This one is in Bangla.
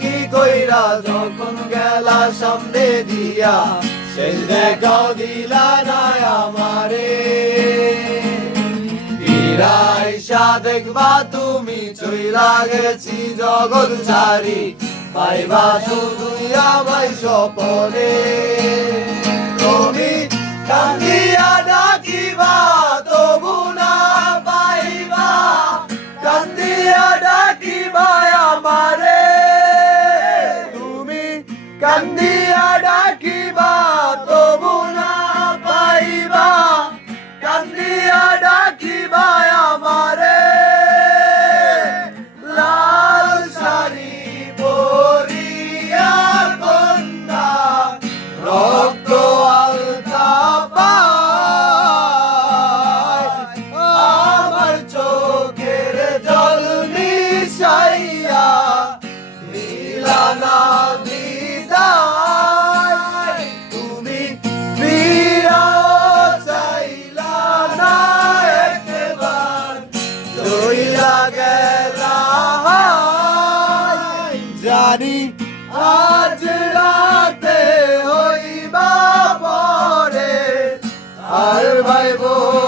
কি কইরা যখন গেলা সামনে দিয়া শেষ দেখাও দিলা না আমারে। ফিরাইসা দেখবা তুমি চইলা গেছি জগৎ সারি, পাইবা শুধু আমায় সপনে Gandia রইলা গেলা জানি আজ রাতে হইবা পরে। আর ভাই না